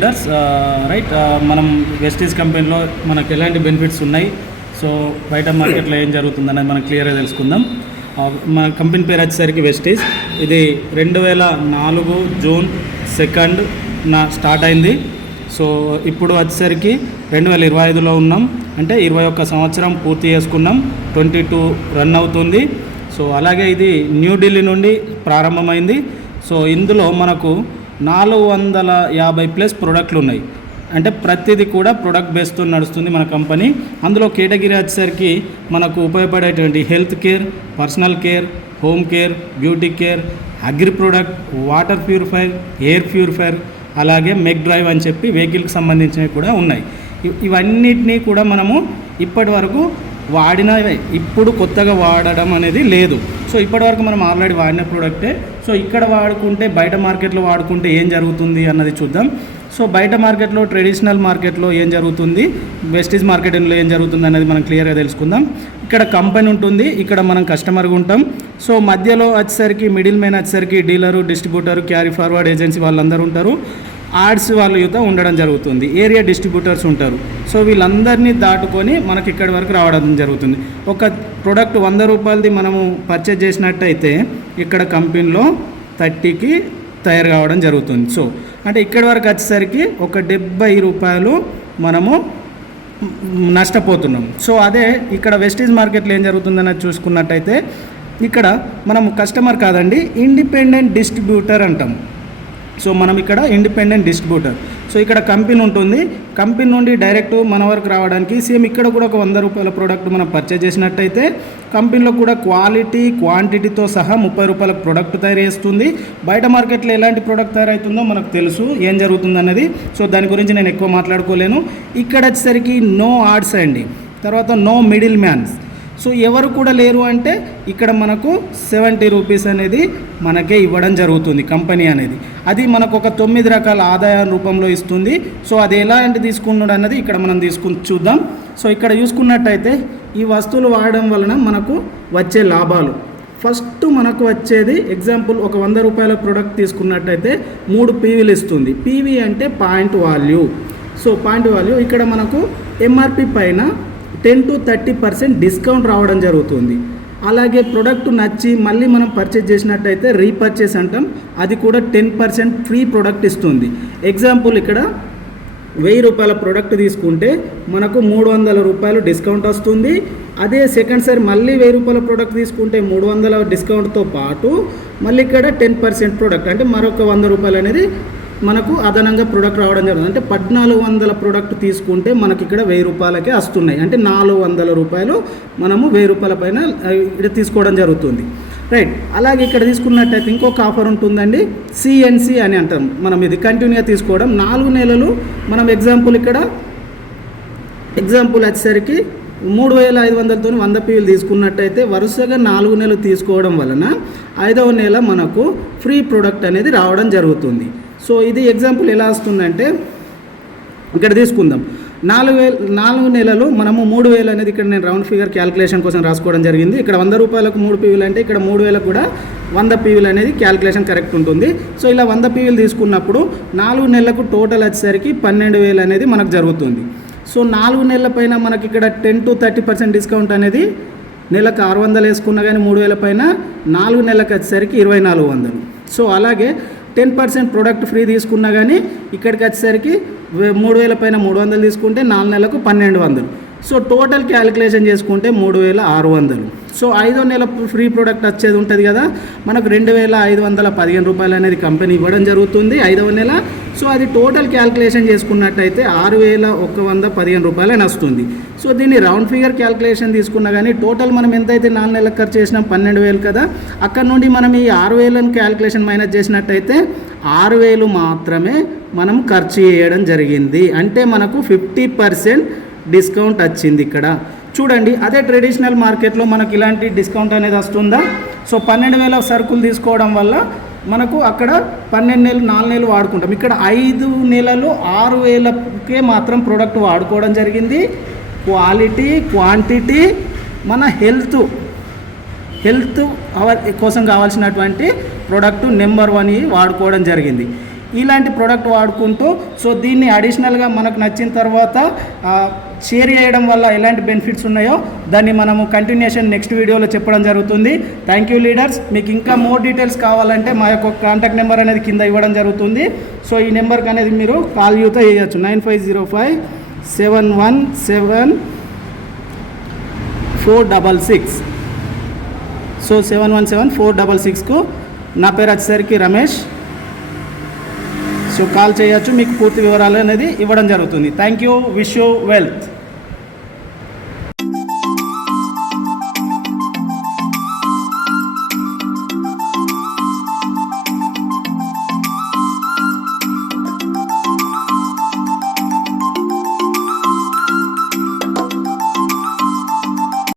Leaders right uh, uh, మనం వెస్టీస్ కంపెనీలో మనకు ఎలాంటి బెనిఫిట్స్ ఉన్నాయి? సో బయట మార్కెట్లో ఏం జరుగుతుంది అనేది మనం క్లియర్గా తెలుసుకుందాం. Uh, మన కంపెనీ పేరు వచ్చేసరికి వెస్టీస్ ఇది రెండు వేల నాలుగు జూన్ సెకండ్ నా స్టార్ట్ అయింది. సో ఇప్పుడు వచ్చేసరికి రెండు వేల ఇరవై ఐదులో ఉన్నాం. అంటే ఇరవై ఒక్క సంవత్సరం పూర్తి చేసుకున్నాం. ట్వంటీ టూ రన్ అవుతుంది. సో అలాగే ఇది న్యూఢిల్లీ నుండి ప్రారంభమైంది. సో ఇందులో మనకు నాలుగు వందల యాభై ప్లస్ ప్రోడక్ట్లు ఉన్నాయి అంటే ప్రతిదీ కూడా ప్రొడక్ట్ బేస్తో నడుస్తుంది మన కంపెనీ. అందులో కేటగిరీ వచ్చేసరికి మనకు ఉపయోగపడేటువంటి health care personal care home care beauty care agri product water purifier air purifier అలాగే మెక్ డ్రైవ్ అని చెప్పి వెహికల్కి సంబంధించినవి కూడా ఉన్నాయి. ఇవన్నిటినీ కూడా మనము ఇప్పటి వరకు వాడినవే. ఇప్పుడు కొత్తగా వాడడం అనేది లేదు. సో ఇప్పటివరకు మనం ఆల్రెడీ వాడిన ప్రోడక్టే. సో ఇక్కడ వాడుకుంటే బయట మార్కెట్లో వాడుకుంటే ఏం జరుగుతుంది అన్నది చూద్దాం. సో బయట మార్కెట్లో ట్రెడిషనల్ మార్కెట్లో ఏం జరుగుతుంది? వెస్టీజ్ మార్కెటింగ్లో ఏం జరుగుతుంది అనేది మనం క్లియర్గా తెలుసుకుందాం. ఇక్కడ కంపెనీ ఉంటుంది ఇక్కడ మనం కస్టమర్గా ఉంటాం. సో మధ్యలో వచ్చేసరికి మిడిల్ మ్యాన్ వచ్చేసరికి dealer distributor carry forward agency వాళ్ళందరూ ఉంటారు. ఆర్ట్స్ వాళ్ళ యుత ఉండడం జరుగుతుంది. ఏరియా డిస్ట్రిబ్యూటర్స్ ఉంటారు. సో వీళ్ళందరినీ దాటుకొని మనకి ఇక్కడి వరకు రావడం జరుగుతుంది. ఒక ప్రోడక్ట్ వంద రూపాయలది మనము పర్చేజ్ చేసినట్టయితే ఇక్కడ కంపెనీలో థర్టీకి తయారు కావడం జరుగుతుంది. సో అంటే ఇక్కడి వరకు వచ్చేసరికి ఒక డెబ్బై రూపాయలు మనము నష్టపోతున్నాం. సో అదే ఇక్కడ వెస్టీజ్ మార్కెట్లో ఏం జరుగుతుందని చూసుకున్నట్టయితే ఇక్కడ మనం కస్టమర్ కాదండి ఇండిపెండెంట్ డిస్ట్రిబ్యూటర్ అంటాం. సో మనం ఇక్కడ ఇండిపెండెంట్ డిస్ట్రిబ్యూటర్ సో ఇక్కడ కంపెనీ ఉంటుంది. కంపెనీ నుండి డైరెక్ట్ మన వరకు రావడానికి సేమ్ ఇక్కడ కూడా ఒక వంద రూపాయల ప్రోడక్ట్ మనం పర్చేజ్ చేసినట్టయితే కంపెనీలో కూడా క్వాలిటీ క్వాంటిటీతో సహా ముప్పై రూపాయల ప్రోడక్ట్ తయారు చేస్తుంది బయట మార్కెట్లో ఎలాంటి ప్రోడక్ట్ తయారవుతుందో మనకు తెలుసు ఏం జరుగుతుంది అన్నది సో దాని గురించి నేను ఎక్కువ మాట్లాడుకోలేను. ఇక్కడ వచ్చేసరికి నో ఆర్ట్స్ అండి. తర్వాత నో మిడిల్ మ్యాన్స్ సో ఎవరు కూడా లేరు అంటే ఇక్కడ మనకు సెవెంటీ రూపీస్ అనేది మనకే ఇవ్వడం జరుగుతుంది కంపెనీ అనేది. అది మనకు ఒక తొమ్మిది రకాల ఆదాయ రూపంలో ఇస్తుంది. సో అది ఎలాంటి తీసుకున్నాడు అన్నది ఇక్కడ మనం తీసుకుని చూద్దాం. సో ఇక్కడ చూసుకున్నట్టయితే ఈ వస్తువులు వాడడం వలన మనకు వచ్చే లాభాలు. ఫస్ట్ మనకు వచ్చేది ఎగ్జాంపుల్ ఒక వంద రూపాయల ప్రోడక్ట్ తీసుకున్నట్టయితే మూడు పీవీలు ఇస్తుంది. పీవీ అంటే point value. So point value ఇక్కడ మనకు ఎంఆర్పి పైన ten to thirty percent discount రావడం జరుగుతుంది. అలాగే ప్రొడక్ట్ నచ్చి మళ్ళీ మనం పర్చేజ్ చేసినట్టయితే రీపర్చేస్ అంటాం. అది కూడా టెన్ పర్సెంట్ ఫ్రీ ప్రొడక్ట్ ఇస్తుంది. ఎగ్జాంపుల్ ఇక్కడ వెయ్యి రూపాయల ప్రోడక్ట్ తీసుకుంటే మనకు మూడు వందల రూపాయలు డిస్కౌంట్ వస్తుంది. అదే సెకండ్ సారి మళ్ళీ వెయ్యి రూపాయల ప్రోడక్ట్ తీసుకుంటే మూడు వందల డిస్కౌంట్తో పాటు మళ్ళీ ఇక్కడ టెన్ పర్సెంట్ ప్రోడక్ట్ అంటే మరొక వంద రూపాయలు అనేది మనకు అదనంగా ప్రోడక్ట్ రావడం జరుగుతుంది. అంటే పద్నాలుగు వందల ప్రోడక్ట్ తీసుకుంటే మనకి ఇక్కడ వెయ్యి రూపాయలకే వస్తున్నాయి. అంటే నాలుగు వందల రూపాయలు మనము వెయ్యి రూపాయల పైన ఇక్కడ తీసుకోవడం జరుగుతుంది. రైట్ అలాగే ఇక్కడ తీసుకున్నట్టయితే ఇంకొక ఆఫర్ ఉంటుందండి. సిఎన్సి అని అంటాం. మనం ఇది కంటిన్యూగా తీసుకోవడం. నాలుగు నెలలు మనం ఎగ్జాంపుల్ ఇక్కడ ఎగ్జాంపుల్ వచ్చేసరికి మూడు వేల ఐదు వందలతో వంద పీవీలు తీసుకున్నట్టయితే వరుసగా నాలుగు నెలలు తీసుకోవడం వలన ఐదవ నెల మనకు ఫ్రీ ప్రోడక్ట్ అనేది రావడం జరుగుతుంది. సో ఇది ఎగ్జాంపుల్ ఎలా వస్తుందంటే ఇక్కడ తీసుకుందాం. నాలుగు వేలు నాలుగు నెలలు మనము మూడు వేలు అనేది ఇక్కడ నేను రౌండ్ ఫిగర్ క్యాలిక్యులేషన్ కోసం రాసుకోవడం జరిగింది. ఇక్కడ వంద రూపాయలకు మూడు పీవీలు అంటే ఇక్కడ మూడు వేలకు కూడా వంద పీవీలు అనేది క్యాలిక్యులేషన్ కరెక్ట్ ఉంటుంది. సో ఇలా వంద పీవీలు తీసుకున్నప్పుడు నాలుగు నెలలకు టోటల్ వచ్చేసరికి పన్నెండు వేలు అనేది మనకు జరుగుతుంది. సో నాలుగు నెలల పైన మనకి ఇక్కడ ten to thirty percent discount అనేది నెలకు ఆరు వందలు వేసుకున్నా కానీ మూడు వేల పైన నాలుగు నెలలకు వచ్చేసరికి ఇరవై నాలుగు వందలు. సో అలాగే టెన్ పర్సెంట్ ప్రోడక్ట్ ఫ్రీ తీసుకున్నా కానీ ఇక్కడికి వచ్చేసరికి మూడు వేల పైన మూడు వందలు తీసుకుంటే నాలుగు నెలలకు పన్నెండు వందలు. సో టోటల్ క్యాలిక్యులేషన్ చేసుకుంటే మూడు వేల ఆరు వందలు. సో ఐదో నెల ఫ్రీ ప్రోడక్ట్ వచ్చేది ఉంటుంది కదా మనకు రెండు వేల ఐదు వందల పదిహేను రూపాయలు అనేది కంపెనీ ఇవ్వడం జరుగుతుంది ఐదవ నెల. సో అది టోటల్ క్యాలిక్యులేషన్ చేసుకున్నట్టయితే ఆరు వేల ఒక వంద పదిహేను రూపాయలు అని వస్తుంది. సో దీన్ని రౌండ్ ఫిగర్ క్యాలిక్యులేషన్ తీసుకున్నా కానీ టోటల్ మనం ఎంతైతే నాలుగు నెలలకు ఖర్చు చేసినాం పన్నెండు వేలు కదా అక్కడ నుండి మనం ఈ ఆరు వేలను క్యాలిక్యులేషన్ మైనస్ చేసినట్టయితే ఆరు వేలు మాత్రమే మనం ఖర్చు చేయడం జరిగింది. అంటే మనకు ఫిఫ్టీ పర్సెంట్ డిస్కౌంట్ వచ్చింది ఇక్కడ. చూడండి అదే ట్రెడిషనల్ మార్కెట్లో మనకి ఇలాంటి డిస్కౌంట్ అనేది వస్తుందా? సో పన్నెండు వేల సరుకులు తీసుకోవడం వల్ల మనకు అక్కడ పన్నెండు నెలలు నాలుగు నెలలు వాడుకుంటాం. ఇక్కడ ఐదు నెలలు ఆరు వేలకే మాత్రం ప్రోడక్ట్ వాడుకోవడం జరిగింది. క్వాలిటీ క్వాంటిటీ మన హెల్త్ హెల్త్ అవర్ కోసం కావాల్సినటువంటి ప్రోడక్ట్ నెంబర్ వన్ వాడుకోవడం జరిగింది. ఇలాంటి ప్రోడక్ట్ వాడుకుంటూ సో దీన్ని అడిషనల్గా మనకు నచ్చిన తర్వాత షేర్ చేయడం వల్ల ఎలాంటి బెనిఫిట్స్ ఉన్నాయో దాన్ని మనము కంటిన్యూషన్ నెక్స్ట్ వీడియోలో చెప్పడం జరుగుతుంది. థ్యాంక్ యూ లీడర్స్ మీకు ఇంకా మోర్ డీటెయిల్స్ కావాలంటే మా యొక్క కాంటాక్ట్ నెంబర్ అనేది కింద ఇవ్వడం జరుగుతుంది. సో ఈ నెంబర్కి అనేది మీరు కాల్ యూతో చేయొచ్చు. Nine five zero five seven one seven four double six. So seven one seven four double సిక్స్కు నా పేరు వచ్చేసరికి రమేష్. సో కాల్ చేయొచ్చు మీకు పూర్తి వివరాలు అనేది ఇవ్వడం జరుగుతుంది. Thank you wish you wealth